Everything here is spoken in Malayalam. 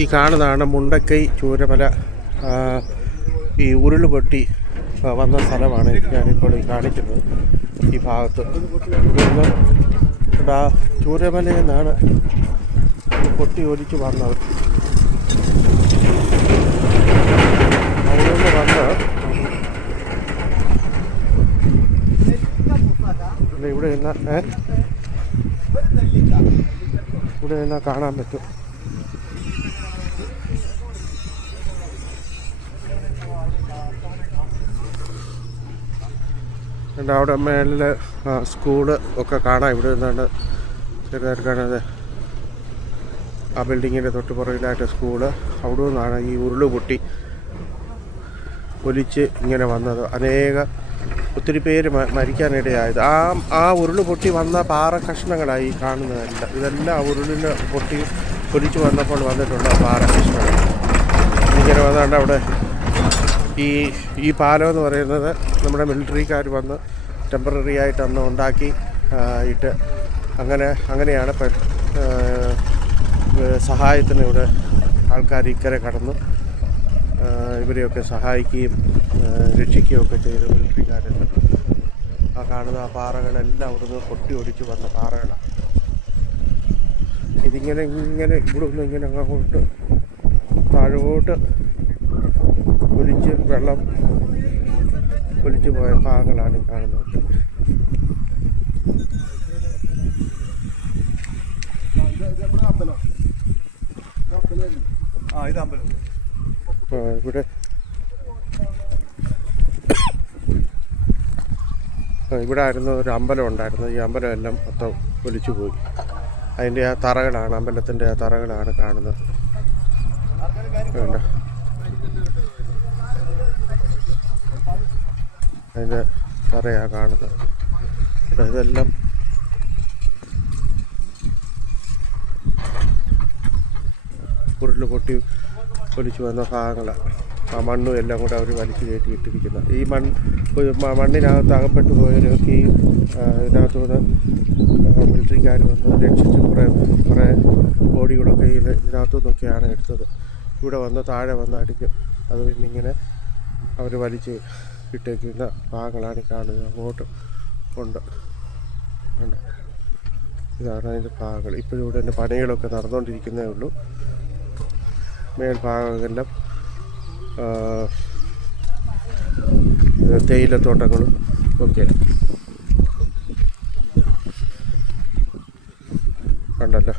ഈ കാണുന്നതാണ് മുണ്ടക്കൈ ചൂരമല. ഈ ഉരുളുപൊട്ടി വന്ന സ്ഥലമാണ് ഞാനിപ്പോൾ ഈ കാണിക്കുന്നത്. ഈ ഭാഗത്ത് ഇവിടുന്ന് ചൂരമലയിൽ നിന്നാണ് പൊട്ടി ഒലിച്ച് വന്നത്. അവിടെ നിന്ന് വന്ന് ഇവിടെ നിന്ന് കാണാൻ പറ്റും. അവിടെ മേളിൽ സ്കൂള് ഒക്കെ കാണാം. ഇവിടെ നിന്നാണ് ചെറുതായിട്ട് കാണാതെ ആ ബിൽഡിങ്ങിൻ്റെ തൊട്ട് പുറകിലായിട്ട് സ്കൂള്. അവിടെ നിന്നാണ് ഈ ഉരുള് പൊട്ടി ഒലിച്ച് ഇങ്ങനെ വന്നത്. ഒത്തിരി പേര് മരിക്കാനിടയായത്. ആ ഉരുള് പൊട്ടി വന്ന പാറ കഷ്ണങ്ങളായി കാണുന്നതല്ല. ഇതെല്ലാം ഉരുളിൽ പൊട്ടി ഒലിച്ച് വന്നപ്പോൾ വന്നിട്ടുള്ള പാറ കഷ്ണങ്ങൾ. ഇങ്ങനെ വന്നാണ്ട് അവിടെ ഈ പാലം എന്ന് പറയുന്നത് നമ്മുടെ മിലിറ്ററിക്കാർ വന്ന് ടെമ്പററി ആയിട്ട് അന്ന് ഉണ്ടാക്കി ഇട്ട് അങ്ങനെയാണ് സഹായത്തിന് ഇവിടെ ആൾക്കാർ ഇക്കരെ കടന്ന് ഇവരെയൊക്കെ സഹായിക്കുകയും രക്ഷിക്കുകയൊക്കെ ചെയ്ത മിലിറ്ററിക്കാരുണ്ട്. ആ കാണുന്ന ആ പാറകളെല്ലാം അവിടുന്ന് പൊട്ടി ഒലിച്ച് വന്ന പാറകളാണ്. ഇതിങ്ങനെ ഇവിടെ നിന്ന് ഇങ്ങനെ അങ്ങോട്ട് താഴോട്ട് ഒലിച്ച് വെള്ളം ഒലിച്ചു പോയ ഭാഗങ്ങളാണ് ഈ കാണുന്നത്. ഇവിടെ ആയിരുന്നു ഒരു അമ്പലം ഉണ്ടായിരുന്നു. ഈ അമ്പലം എല്ലാം മൊത്തം ഒലിച്ചു പോയി. അതിൻ്റെ ആ തറകളാണ്, അമ്പലത്തിൻ്റെ ആ തറകളാണ് കാണുന്നത്. വേണ്ട അതിൻ്റെ തറയാണ് കാണുന്നത്. ഇതെല്ലാം ഉരുള് പൊട്ടി ഒലിച്ചു വന്ന ഭാഗങ്ങളാണ്. ആ മണ്ണും എല്ലാം കൂടെ അവർ വലിച്ചു കയറ്റി ഇട്ടിരിക്കുന്നത്. ഈ മണ്ണിനകത്ത് അകപ്പെട്ടു പോയവരൊക്കെ ഈ ഇതിനകത്തുനിന്ന് മിലിറ്ററിക്കാർ വന്ന് രക്ഷിച്ച് കുറേ ബോഡികളൊക്കെ ഇതിനകത്തു നിന്നൊക്കെയാണ് എടുത്തത്. ഇവിടെ വന്ന് താഴെ വന്ന് അടിക്കും. അത് പിന്നെ ഇങ്ങനെ അവർ വലിച്ച് ഇട്ടേക്കുന്ന ഭാഗങ്ങളാണ് ഈ കാണുന്നത്. അങ്ങോട്ട് ഉണ്ട്. ഇതാണ് അതിൻ്റെ ഭാഗങ്ങൾ. ഇപ്പോഴും ഇവിടെ എൻ്റെ പണികളൊക്കെ നടന്നുകൊണ്ടിരിക്കുന്നേ ഉള്ളൂ. മേൽഭാഗമെല്ലാം തേയിലത്തോട്ടങ്ങളും ഒക്കെ കണ്ടല്ലോ.